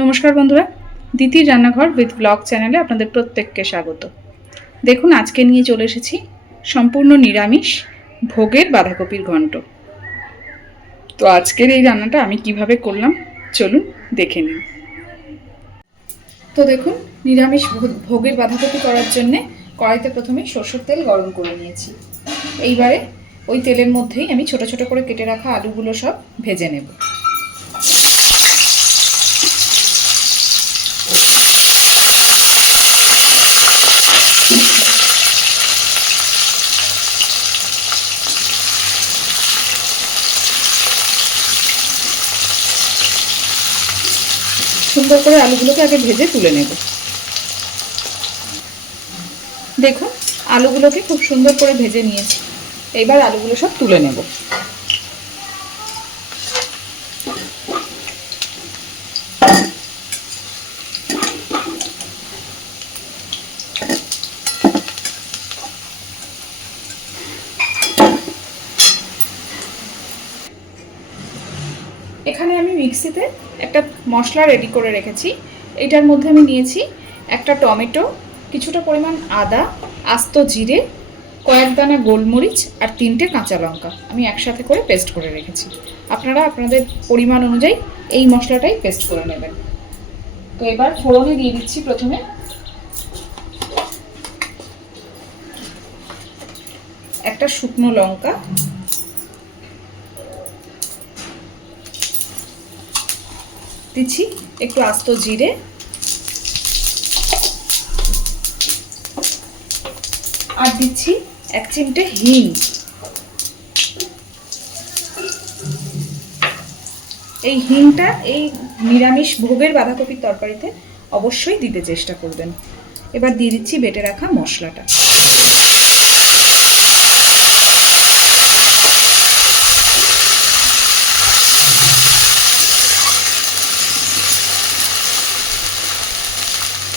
নমস্কার বন্ধুরা, দিতির রান্নাঘর উইথ ব্লগ চ্যানেলে আপনাদের প্রত্যেককে স্বাগত। দেখুন, আজকে নিয়ে চলে এসেছি সম্পূর্ণ নিরামিষ ভোগের বাঁধাকপির ঘন্ট। তো আজকের এই রান্নাটা আমি কিভাবে করলাম চলুন দেখে নিন। তো দেখুন, নিরামিষ ভোগের বাঁধাকপি করার জন্যে কড়াইতে প্রথমে সরষের তেল গরম করে নিয়েছি। এইবারে ওই তেলের মধ্যেই আমি ছোট ছোট করে কেটে রাখা আলুগুলো সব ভেজে নেব। সুন্দর করে আলুগুলোকে আগে ভেজে তুলে নেব। দেখুন, আলুগুলোকে খুব সুন্দর করে ভেজে নিয়েছি। এবার আলুগুলো সব তুলে নেব। এখানে আমি মিক্সিতে একটা মশলা রেডি করে রেখেছি। এটার মধ্যে আমি নিয়েছি একটা টমেটো, কিছুটা পরিমাণ আদা, আস্ত জিরে, কয়েক দানা গোলমরিচ আর 3টে কাঁচা লঙ্কা আমি একসাথে করে পেস্ট করে রেখেছি। আপনারা আপনাদের পরিমাণ অনুযায়ী এই মশলাটাই পেস্ট করে নেবেন। তো এবার ফোড়নে দিয়ে দিচ্ছি প্রথমে একটা শুকনো লঙ্কা, দিচ্ছি একটু আস্ত জিরে, আর দিচ্ছি 1 চিমটে হিং। এই হিংটা এই নিরামিষ ভোগের বাঁধাকপির তরকারিতে অবশ্যই দিতে চেষ্টা করবেন। এবার দিয়ে দিচ্ছি বেটে রাখা মশলাটা।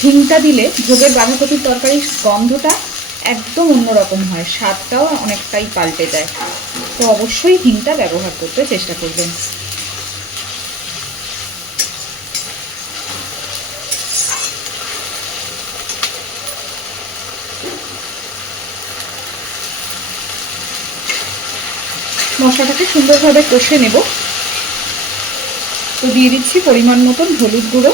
হিংটা দিলে ভোগের বাঁধাকপির তরকারির গন্ধটা একদম অন্যরকম হয়, স্বাদটাও অনেকটাই পাল্টে যায়। তো অবশ্যই হিংটা ব্যবহার করতে চেষ্টা করবেন। মশলাটাকে সুন্দরভাবে কষে নেব। তো দিয়ে দিচ্ছি পরিমাণ মতন হলুদ গুঁড়ো,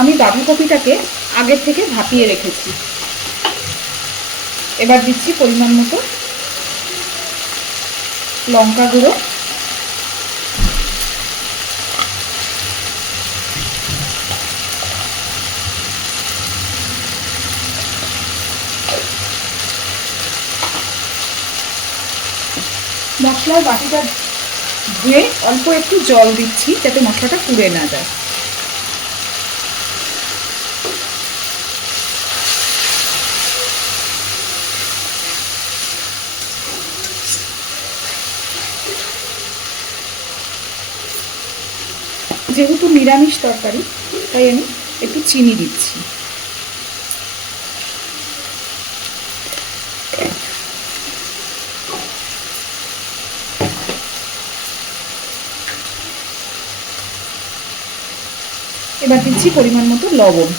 আমি বাঁধাকপিটাকে আগের থেকে ভাপিয়ে রেখেছি। এবার দিচ্ছি পরিমাণ মতো লঙ্কা গুঁড়ো, মশলার বাটিটা ধুয়ে অল্প একটু জল দিচ্ছি যাতে মশলাটা পুড়ে না যায়। যেহেতু নিরামিষ তরকারি তাই আমি একটু চিনি দিচ্ছি। এবার দিচ্ছি পরিমাণ মতো লবণ।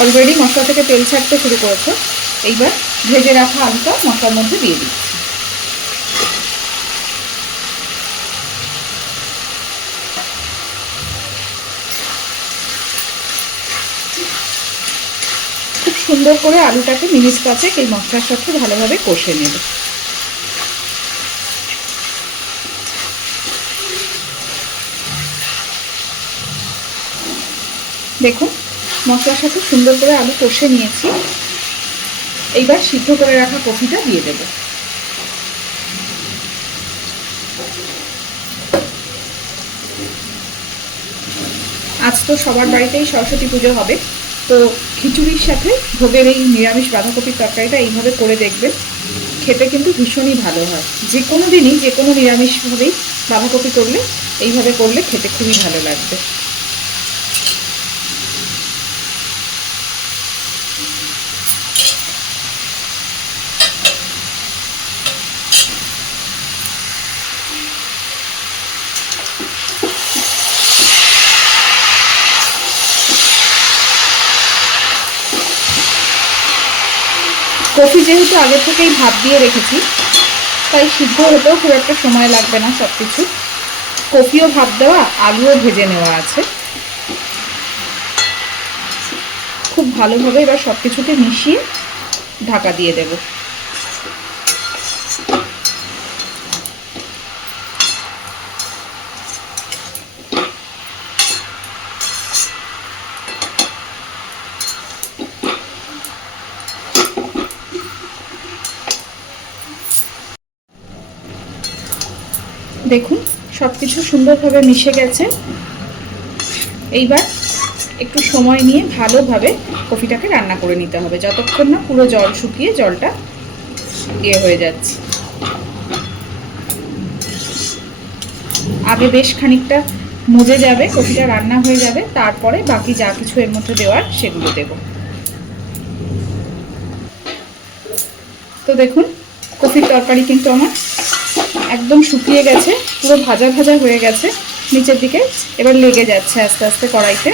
অলরেডি মশলা থেকে তেল ছাড়তে শুরু করেছে। এইবার ভেজে রাখা আলুটা মশলার মধ্যে দিয়ে দিচ্ছি। খুব সুন্দর করে আলুটাকে মিনিট 5 এই মশলার সাথে ভালোভাবে কষে নেব। দেখুন, মশলার সাথে সুন্দর করে আলু কষে নিয়েছি। এইবার সিদ্ধ করে রাখা কপিটা দিয়ে দেব। আজ তো সবার বাড়িতেই সরস্বতী পুজো হবে, তো খিচুড়ির সাথে ভোগের এই নিরামিষ বাঁধাকপির তরকারিটা এইভাবে করে দেখবেন, খেতে কিন্তু ভীষণই ভালো হয়। যে কোনো দিনই যে কোনো নিরামিষভাবেই বাঁধাকপি করলে এইভাবে করলে খেতে খুবই ভালো লাগবে। কফি যেহেতু আগে থেকেই ভাপ দিয়ে রেখেছি, তাই সিদ্ধ হতেও খুব একটা সময় লাগবে না। সব কিছু কফিও ভাপ দেওয়া, আলুও ভেজে নেওয়া আছে। খুব ভালোভাবে এবার সব কিছুকে মিশিয়ে ঢাকা দিয়ে দেব। দেখুন সব কিছু সুন্দরভাবে মিশে গেছে। এইবার একটু সময় নিয়ে ভালোভাবে কফিটাকে রান্না করে নিতে হবে, যতক্ষণ না পুরো জল শুকিয়ে জলটা হয়ে যাচ্ছে। আগে বেশ খানিকটা মজে যাবে, কফিটা রান্না হয়ে যাবে, তারপরে বাকি যা কিছু এর মধ্যে দেওয়ার সেগুলো দেব। তো দেখুন কফির তরকারি কিন্তু আমার একদম শুকিয়ে গেছে, পুরো ভাজা ভাজা হয়ে গেছে নিচের দিকে। এবার লেগে যাচ্ছে আস্তে আস্তে কড়াইতে,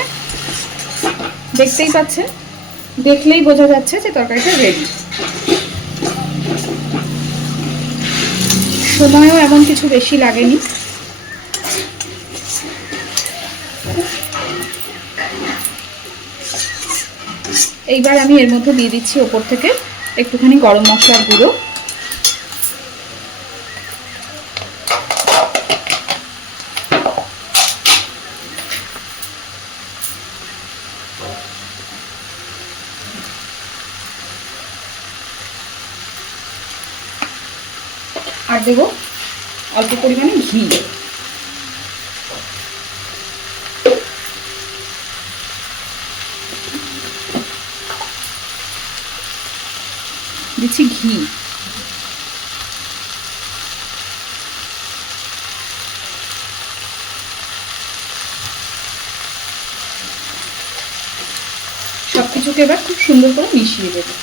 দেখতেই পাচ্ছেন, দেখলেই বোঝা যাচ্ছে যে তরকারিটা রেডি। সময়ও এমন কিছু বেশি লাগেনি। এইবার আমি এর মধ্যে দিয়ে দিচ্ছি ওপর থেকে একটুখানি গরম মশলার গুঁড়ো, আর দেবো অল্প পরিমাণে ঘি। দিচ্ছি ঘি। সব কিছুকে এবার খুব সুন্দর করে মিশিয়ে দেবো।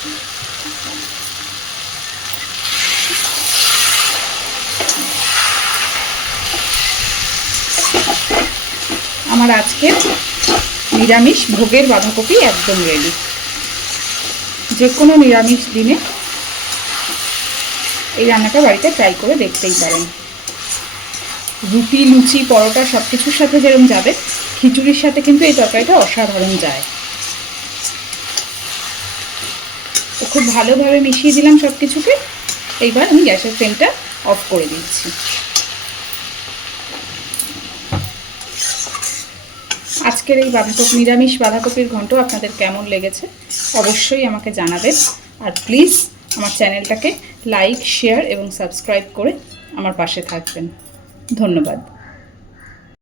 আমার আজকে নিরামিষ ভোগের বাঁধাকপি একদম রেডি। যে কোনো নিরামিষ দিনে এই রান্নাটা বাড়িতে ট্রাই করে দেখতেই পারেন। রুটি, লুচি, পরোটা সব কিছুর সাথে যেরকম যাবে, খিচুড়ির সাথে কিন্তু এই তরকারিটা অসাধারণ যায়। তো খুব ভালোভাবে মিশিয়ে দিলাম সব কিছুকে। এইবার আমি গ্যাসের ফ্লেমটা অফ করে দিচ্ছি। আজকের এই নিরামিষ বাঁধাকপির ঘন্ট আপনাদের কেমন লেগেছে অবশ্যই আমাকে জানাবেন। আর প্লিজ আমার চ্যানেলটাকে লাইক, শেয়ার এবং সাবস্ক্রাইব করে আমার পাশে থাকবেন। ধন্যবাদ।